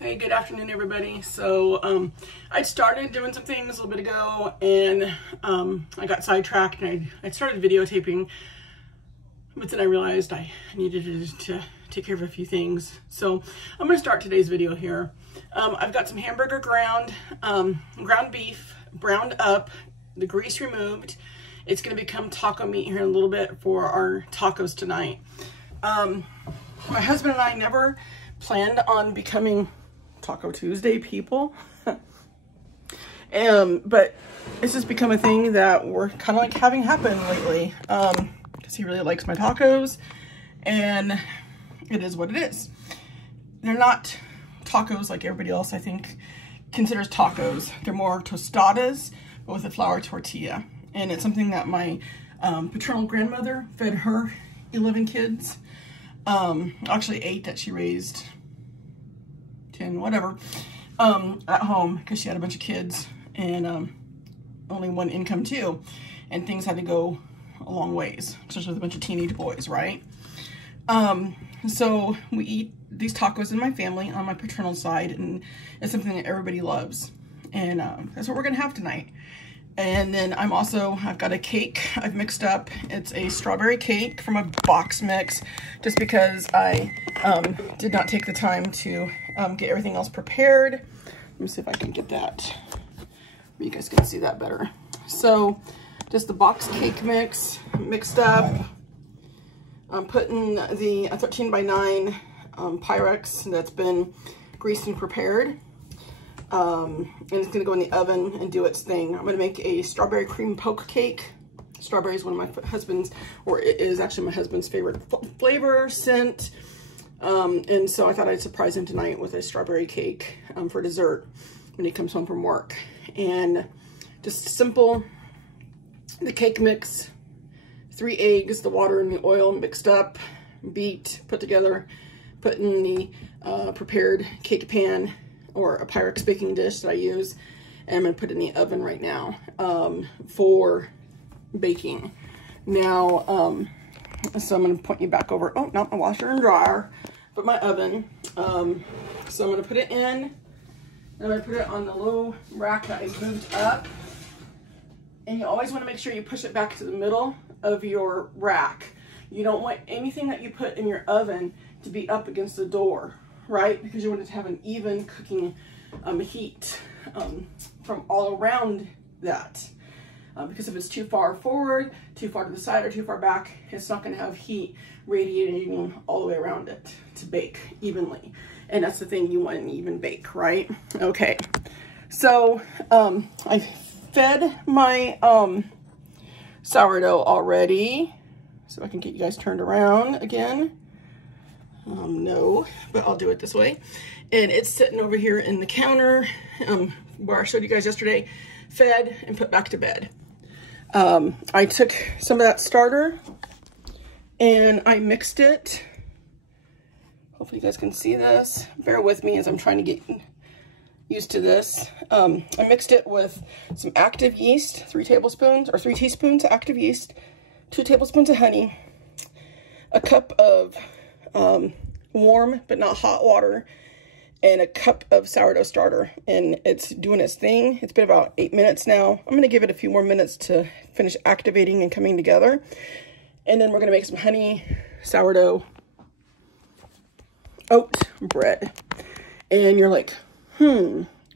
Hey, good afternoon, everybody. So I started doing some things a little bit ago, and I got sidetracked, and I started videotaping, but then I realized I needed to take care of a few things. So I'm going to start today's video here. I've got some hamburger ground beef, browned up, the grease removed. It's going to become taco meat here in a little bit for our tacos tonight. My husband and I never planned on becoming Taco Tuesday people, but it's just become a thing that we're kind of like having happen lately, because he really likes my tacos, and it is what it is. They're not tacos like everybody else, I think, considers tacos. They're more tostadas, but with a flour tortilla, and it's something that my paternal grandmother fed her 11 kids, actually 8 that she raised, 10, whatever, at home, because she had a bunch of kids and only one income too, and things had to go a long ways, especially with a bunch of teenage boys, right? So we eat these tacos in my family on my paternal side, and it's something that everybody loves, and that's what we're gonna have tonight. And then I've got a cake I've mixed up. It's a strawberry cake from a box mix, just because I did not take the time to get everything else prepared. Let me see if I can get that, you guys can see that better. So just the box cake mix mixed up. I'm putting the 13 by 9 Pyrex that's been greased and prepared. And it's gonna go in the oven and do its thing. I'm gonna make a strawberry cream poke cake. Strawberry is one of my husband's, or it is actually my husband's favorite flavor, scent. And so I thought I'd surprise him tonight with a strawberry cake for dessert when he comes home from work. And just simple, the cake mix, 3 eggs, the water and the oil mixed up, beat, put together, put in the prepared cake pan, or a Pyrex baking dish that I use, and I'm gonna put it in the oven right now for baking. Now, so I'm gonna point you back over, oh, not my washer and dryer, but my oven. So I'm gonna put it in, and I'm gonna put it on the low rack that I moved up. And you always wanna make sure you push it back to the middle of your rack. You don't want anything that you put in your oven to be up against the door, right? Because you want it to have an even cooking heat from all around that. Because if it's too far forward, too far to the side, or too far back, it's not going to have heat radiating all the way around it to bake evenly. And that's the thing, you want an even bake, right? Okay, so I fed my sourdough already, so I can get you guys turned around again. No, but I'll do it this way. And it's sitting over here in the counter where I showed you guys yesterday, fed and put back to bed. I took some of that starter and I mixed it. Hopefully you guys can see this. Bear with me as I'm trying to get used to this. I mixed it with some active yeast, 3 tablespoons or 3 teaspoons active yeast, 2 tablespoons of honey, a cup of warm but not hot water, and a cup of sourdough starter, and it's doing its thing. It's been about 8 minutes now. I'm gonna give it a few more minutes to finish activating and coming together, and then we're gonna make some honey sourdough oat bread. And you're like,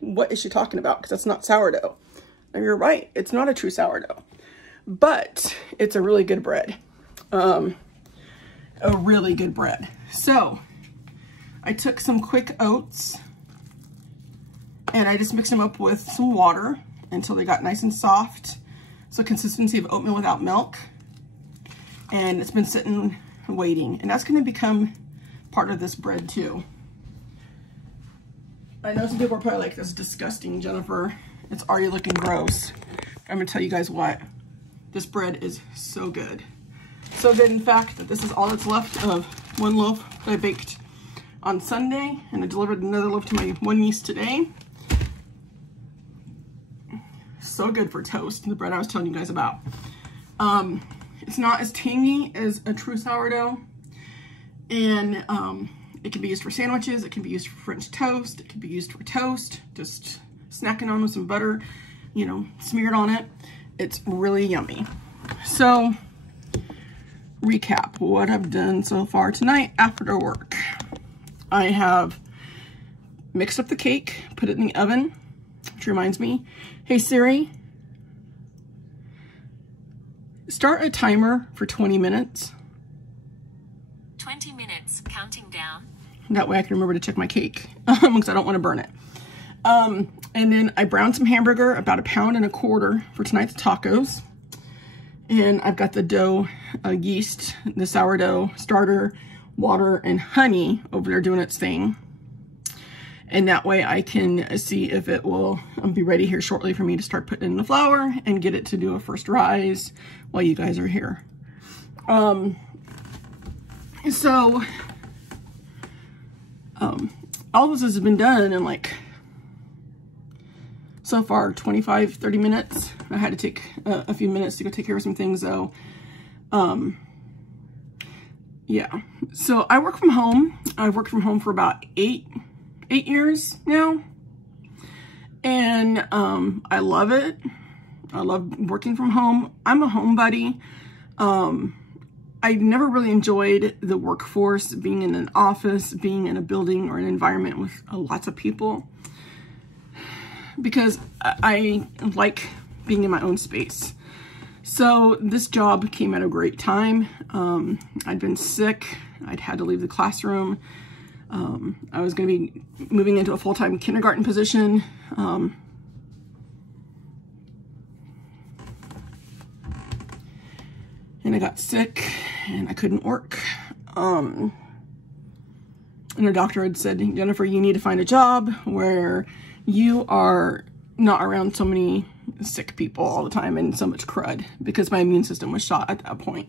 what is she talking about? Because that's not sourdough. And you're right, it's not a true sourdough, but it's a really good bread. A really good bread. So I took some quick oats and I just mixed them up with some water until they got nice and soft. So consistency of oatmeal without milk. And it's been sitting waiting, and that's going to become part of this bread too. I know some people are probably like, this is disgusting, Jennifer. It's already looking gross. I'm gonna tell you guys what, this bread is so good. So good, in fact, that this is all that's left of one loaf that I baked on Sunday, and I delivered another loaf to my one niece today. So good for toast, the bread I was telling you guys about. It's not as tangy as a true sourdough, and It can be used for sandwiches. It can be used for French toast. It can be used for toast, just snacking on with some butter, you know, smeared on it. It's really yummy. So, recap what I've done so far tonight after work. I have mixed up the cake, put it in the oven, which reminds me, hey Siri, start a timer for 20 minutes. 20 minutes, counting down. That way I can remember to check my cake, because I don't want to burn it. And then I browned some hamburger, about 1.25 pounds for tonight's tacos. And I've got the dough, yeast, the sourdough starter, water, and honey over there doing its thing. And that way I can see if it will be ready here shortly for me to start putting in the flour and get it to do a first rise while you guys are here. All this has been done in like, so far, 25, 30 minutes. I had to take a few minutes to go take care of some things though. Yeah, so I work from home. I've worked from home for about eight years now. And I love it. I love working from home. I'm a homebody. I never really enjoyed the workforce, being in an office, being in a building or an environment with lots of people, because I like being in my own space. So this job came at a great time. I'd been sick. I'd had to leave the classroom. I was going to be moving into a full-time kindergarten position. And I got sick and I couldn't work. And the doctor had said, Jennifer, you need to find a job where you are not around so many sick people all the time and so much crud, because my immune system was shot at that point.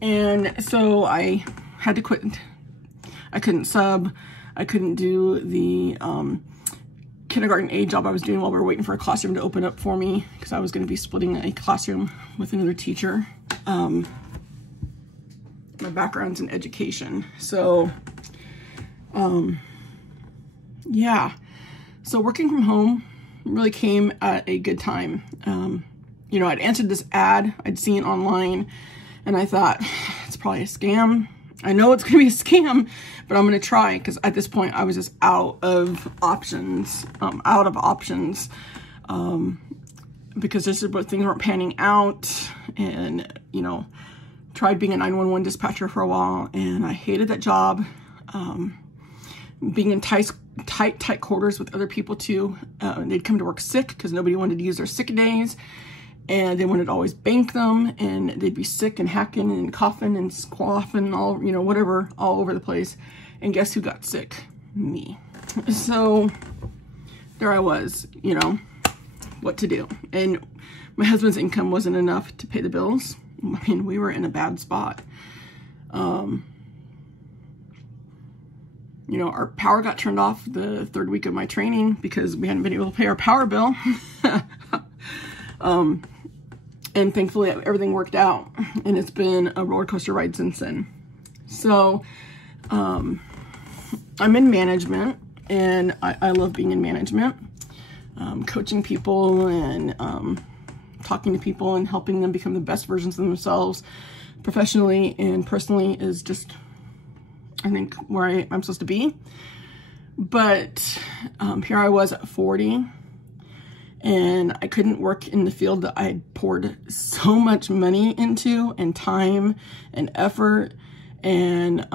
And so I had to quit. I couldn't sub. I couldn't do the kindergarten aide job I was doing while we were waiting for a classroom to open up for me, because I was going to be splitting a classroom with another teacher. My background's in education. So, yeah. So working from home really came at a good time. You know, I'd answered this ad I'd seen online, and I thought, it's probably a scam. I know it's going to be a scam, but I'm going to try, because at this point I was just out of options, because this is what things weren't panning out. And, you know, tried being a 911 dispatcher for a while, and I hated that job. Being in tight quarters with other people too. They'd come to work sick because nobody wanted to use their sick days, and they wanted to always bank them, and they'd be sick and hacking and coughing and squawking, all, you know, whatever, all over the place. And guess who got sick? Me. So there I was, you know, what to do. And my husband's income wasn't enough to pay the bills. I mean, we were in a bad spot. You know, our power got turned off the 3rd week of my training because we hadn't been able to pay our power bill. And thankfully everything worked out, and it's been a roller coaster ride since then. So, I'm in management, and I love being in management. Coaching people and talking to people and helping them become the best versions of themselves professionally and personally is just, I think, where I'm supposed to be. But here I was at 40, and I couldn't work in the field that I had poured so much money into, and time and effort, and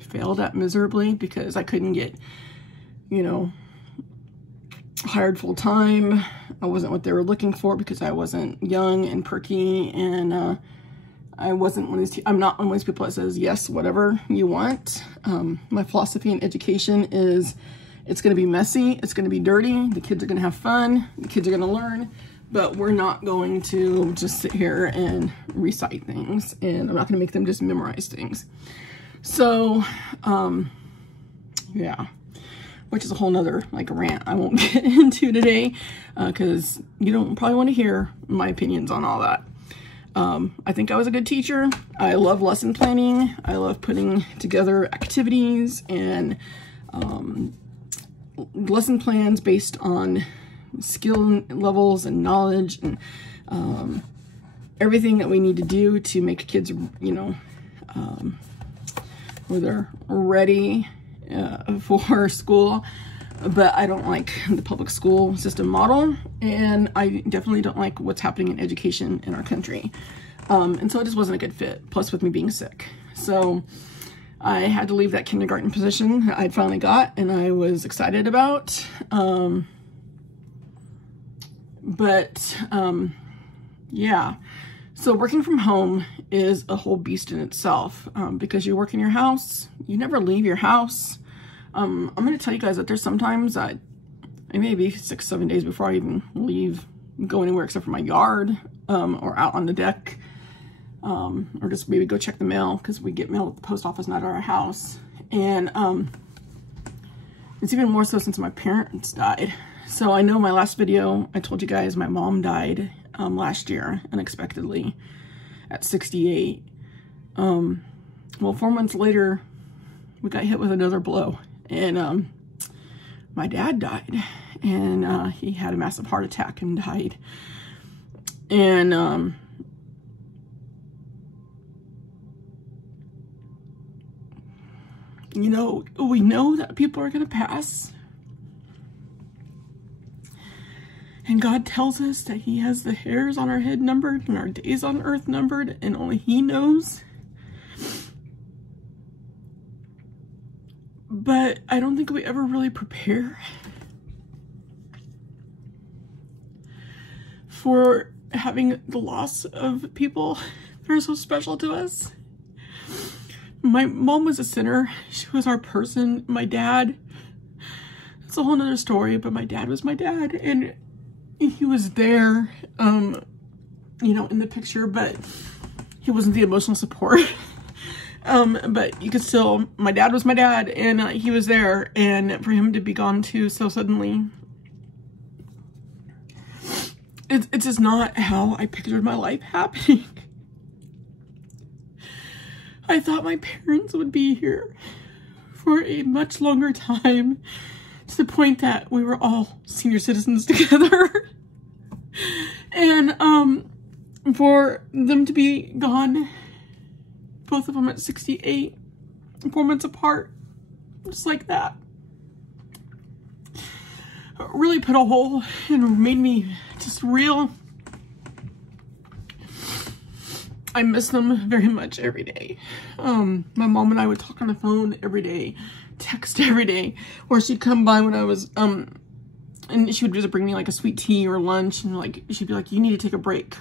failed at miserably because I couldn't get, you know, hired full time. I wasn't what they were looking for because I wasn't young and perky, and I wasn't one of these, I'm not one of these people that says, yes, whatever you want. My philosophy in education is it's going to be messy. It's going to be dirty. The kids are going to have fun. The kids are going to learn, but we're not going to just sit here and recite things, and I'm not going to make them just memorize things. So, yeah, which is a whole nother like rant I won't get into today, because you don't probably want to hear my opinions on all that. I think I was a good teacher. I love lesson planning. I love putting together activities and lesson plans based on skill levels and knowledge and everything that we need to do to make kids, you know, where they're ready for school. But I don't like the public school system model, and I definitely don't like what's happening in education in our country. And so it just wasn't a good fit, plus with me being sick. So I had to leave that kindergarten position that I'd finally got, and I was excited about. Yeah. So working from home is a whole beast in itself, because you work in your house, you never leave your house. I'm going to tell you guys that there's sometimes it may be 6-7 days before I even leave, go anywhere except for my yard, or out on the deck, or just maybe go check the mail, because we get mail at the post office, not at our house. And it's even more so since my parents died. So I know my last video, I told you guys my mom died last year unexpectedly at 68. Well, 4 months later, we got hit with another blow. And my dad died, and he had a massive heart attack and died. And you know, we know that people are going to pass. And God tells us that he has the hairs on our head numbered and our days on earth numbered, and only he knows. But I don't think we ever really prepare for having the loss of people that are so special to us. My mom was a sinner. She was our person. My dad, it's a whole nother story, but my dad was my dad, and he was there, you know, in the picture, but he wasn't the emotional support. But you could still, my dad was my dad, and he was there, and for him to be gone too so suddenly, it's just not how I pictured my life happening. I thought my parents would be here for a much longer time, to the point that we were all senior citizens together. And for them to be gone, both of them at 68, 4 months apart, just like that, really put a hole and made me just real. I miss them very much every day. My mom and I would talk on the phone every day, text every day, or she'd come by when I was, and she would just bring me like a sweet tea or lunch, and like, she'd be like, you need to take a break.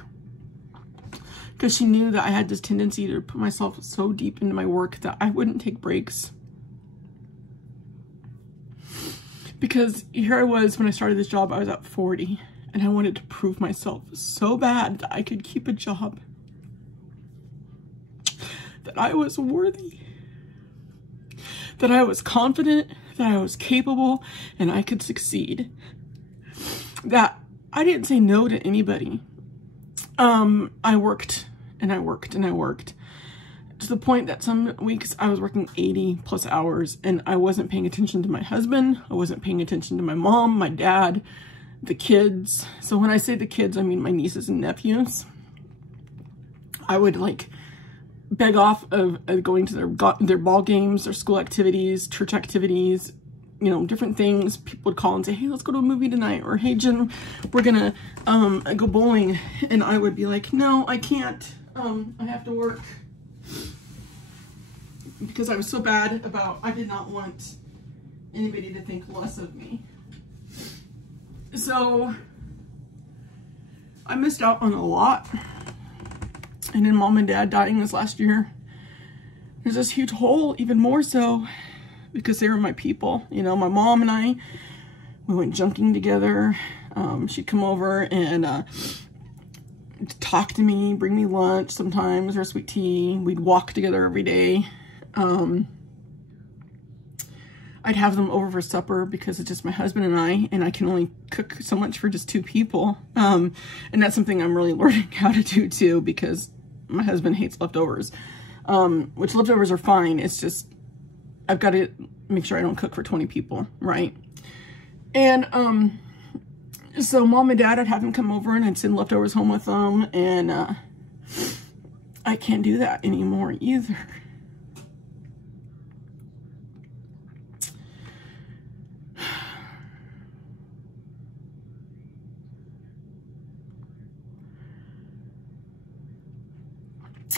Because she knew that I had this tendency to put myself so deep into my work that I wouldn't take breaks. Because here I was, when I started this job, I was at 40, and I wanted to prove myself so bad that I could keep a job, that I was worthy, that I was confident, that I was capable, and I could succeed. That I didn't say no to anybody. I worked and I worked and I worked, to the point that some weeks I was working 80+ hours, and I wasn't paying attention to my husband. I wasn't paying attention to my mom, my dad, the kids. So when I say the kids, I mean my nieces and nephews. I would like beg off of going to their ball games, their school activities, church activities, you know, different things. People would call and say, hey, let's go to a movie tonight, or hey, Jim, we're gonna go bowling. And I would be like, no, I can't. I have to work. Because I was so bad about, I did not want anybody to think less of me. So I missed out on a lot. And then mom and dad dying this last year, there's this huge hole, even more so, because they were my people. You know, my mom and I, we went junking together. She'd come over and talk to me, bring me lunch sometimes, or sweet tea. We'd walk together every day. I'd have them over for supper because it's just my husband and I can only cook so much for just 2 people. And that's something I'm really learning how to do too, because my husband hates leftovers, which leftovers are fine. It's just, I've got to make sure I don't cook for 20 people, right? And, so mom and dad, I'd have them come over and I'd send leftovers home with them, and, I can't do that anymore either.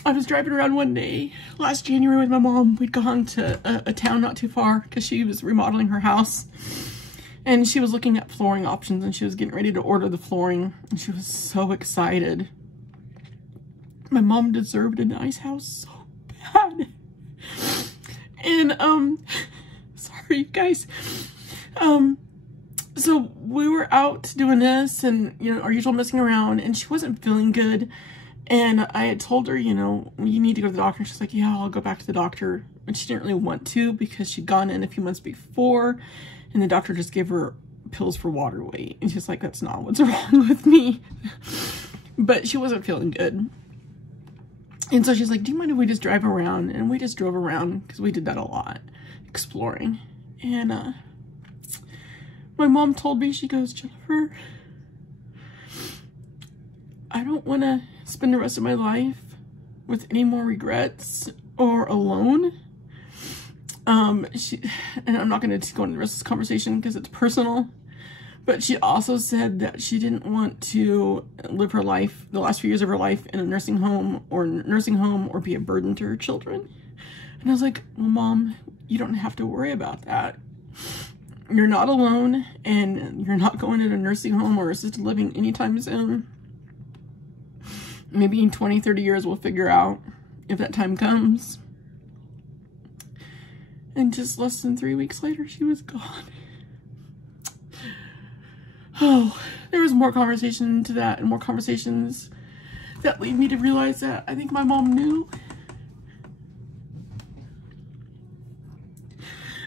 I was driving around one day last January with my mom. We'd gone to a town not too far because she was remodeling her house. And she was looking at flooring options, and she was getting ready to order the flooring. And she was so excited. My mom deserved a nice house so bad. And, sorry guys. So we were out doing this and, you know, our usual messing around, and she wasn't feeling good. And I had told her, you know, you need to go to the doctor. She's like, yeah, I'll go back to the doctor. And she didn't really want to because she'd gone in a few months before, and the doctor just gave her pills for water weight. And she's like, that's not what's wrong with me. But she wasn't feeling good. And so she's like, do you mind if we just drive around? And we just drove around because we did that a lot, exploring. And my mom told me, she goes, Jennifer, I don't want to spend the rest of my life with any more regrets or alone. And I'm not going to go into the rest of this conversation because it's personal, but she also said that she didn't want to live her life, the last few years of her life, in a nursing home or be a burden to her children. And I was like, well, Mom, you don't have to worry about that. You're not alone, and you're not going into a nursing home or assisted living anytime soon. Maybe in 20, 30 years, we'll figure out if that time comes. And just less than 3 weeks later, she was gone. Oh, there was more conversation to that, and more conversations that lead me to realize that I think my mom knew.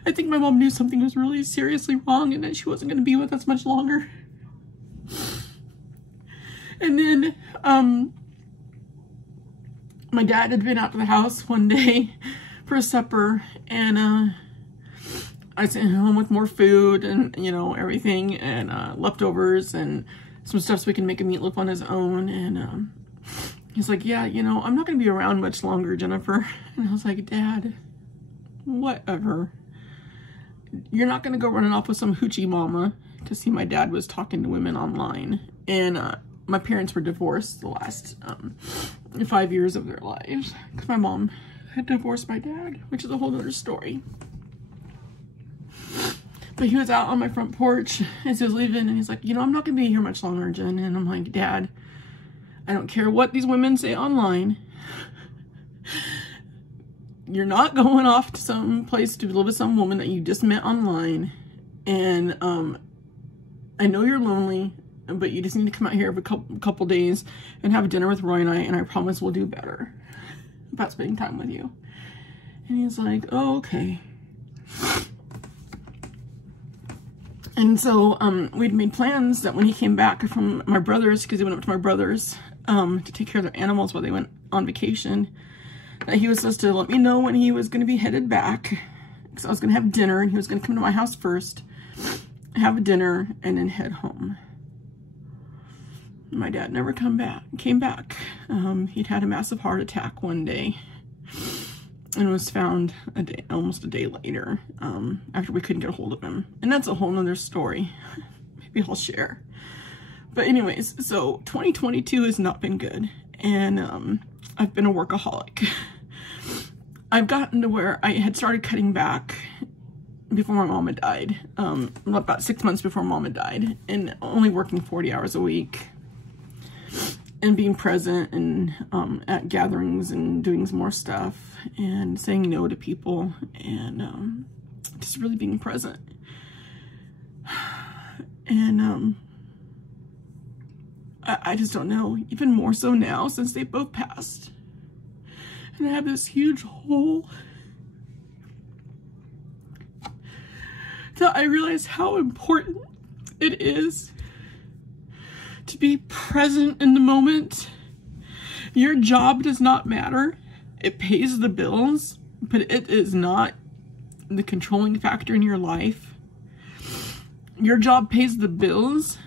I think my mom knew something was really seriously wrong and that she wasn't going to be with us much longer. And then, my dad had been out to the house one day for supper, and I sent him home with more food and, you know, everything, and leftovers and some stuff so we can make a meatloaf on his own. And he's like, yeah, you know, I'm not going to be around much longer, Jennifer. And I was like, Dad, whatever. You're not going to go running off with some hoochie mama. To see, my dad was talking to women online, and my parents were divorced the last 5 years of their lives because my mom had divorced my dad, which is a whole other story. But he was out on my front porch as he was leaving, and he's like, you know, I'm not going to be here much longer, Jen. And I'm like, Dad, I don't care what these women say online. You're not going off to some place to live with some woman that you just met online. And I know you're lonely, but you just need to come out here for a couple days and have dinner with Roy and I promise we'll do better about spending time with you. And he's like, oh, okay. And so we'd made plans that when he came back from my brother's, because he went up to my brother's to take care of their animals while they went on vacation, that he was supposed to let me know when he was going to be headed back, because I was going to have dinner, and he was going to come to my house first, have a dinner, and then head home. My dad never came back. He'd had a massive heart attack one day and was found almost a day later, after we couldn't get a hold of him. And that's a whole nother story. Maybe I'll share. But anyways, so 2022 has not been good. And I've been a workaholic. I've gotten to where I had started cutting back before my mom had died. About 6 months before mom had died. And only working 40 hours a week. And being present and at gatherings and doing some more stuff and saying no to people and just really being present. And I just don't know, even more so now since they both passed. And I have this huge hole that I realized how important it is to be present in the moment. Your job does not matter. It pays the bills, but it is not the controlling factor in your life. Your job pays the bills,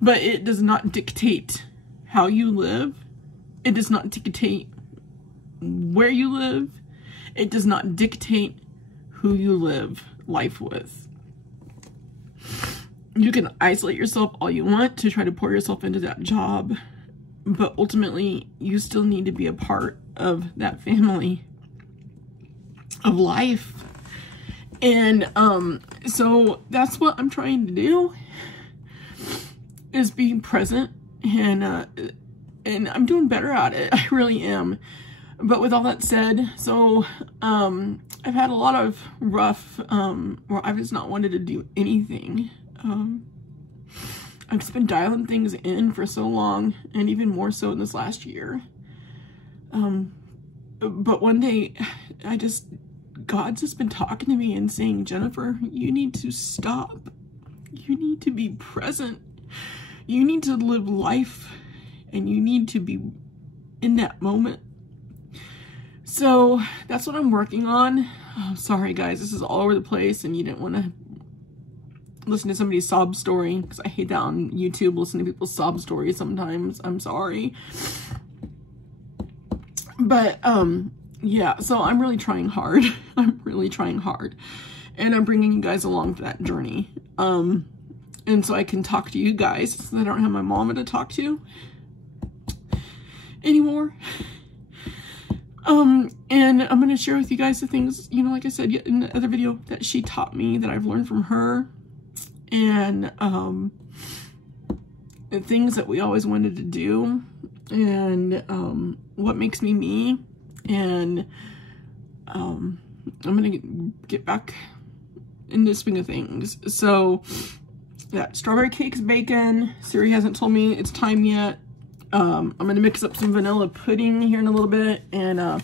but it does not dictate how you live. It does not dictate where you live. It does not dictate who you live life with. You can isolate yourself all you want to try to pour yourself into that job, but ultimately you still need to be a part of that family of life. And so that's what I'm trying to do, is being present, and I'm doing better at it. I really am. But with all that said, so I've had a lot of rough where I've just not wanted to do anything. I've just been dialing things in for so long, and even more so in this last year. But one day, God's just been talking to me and saying, Jennifer, you need to stop. You need to be present. You need to live life, and you need to be in that moment. So that's what I'm working on. Oh, sorry guys, this is all over the place, and you didn't want to listen to somebody's sob story, because I hate that on YouTube, listening to people's sob stories sometimes. I'm sorry. But yeah, so I'm really trying hard. I'm really trying hard, and I'm bringing you guys along for that journey. And so I can talk to you guys, so I don't have my mama to talk to anymore. And I'm going to share with you guys the things, you know, like I said in the other video, that she taught me, that I've learned from her, and the things that we always wanted to do, and what makes me me. And I'm going to get back in the swing of things. So that strawberry cake's baking. Siri hasn't told me it's time yet. I'm going to mix up some vanilla pudding here in a little bit, and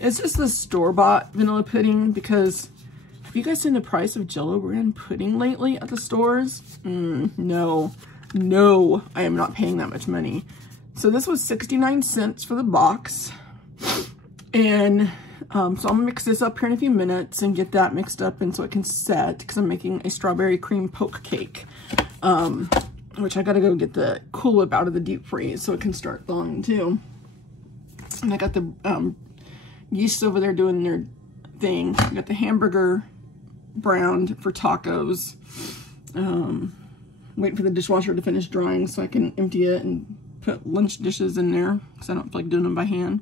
it's just the store-bought vanilla pudding, because have you guys seen the price of Jell-O brand pudding lately at the stores? No, I am not paying that much money. So this was 69 cents for the box, and so I'm going to mix this up here in a few minutes and get that mixed up, and so it can set, because I'm making a strawberry cream poke cake. Which I gotta go get the Cool Whip out of the deep freeze so it can start thawing too. And I got the yeast over there doing their thing. I got the hamburger browned for tacos. Waiting for the dishwasher to finish drying so I can empty it and put lunch dishes in there, because I don't feel like doing them by hand.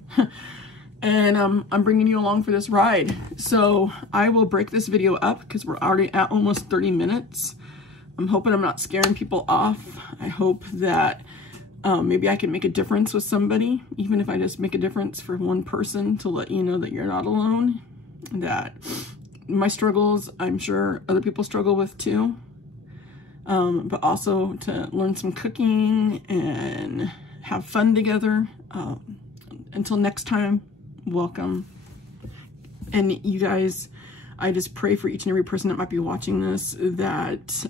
And I'm bringing you along for this ride. So I will break this video up, because we're already at almost 30 minutes. I'm hoping I'm not scaring people off. I hope that maybe I can make a difference with somebody, even if I just make a difference for one person, to let you know that you're not alone, that my struggles, I'm sure other people struggle with too, but also to learn some cooking and have fun together. Until next time, welcome. And you guys, I just pray for each and every person that might be watching this, that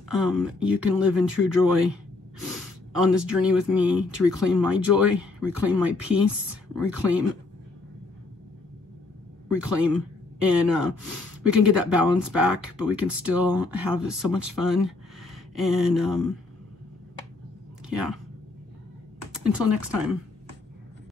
you can live in true joy on this journey with me, to reclaim my joy, reclaim my peace, reclaim, and we can get that balance back, but we can still have so much fun. And yeah, until next time.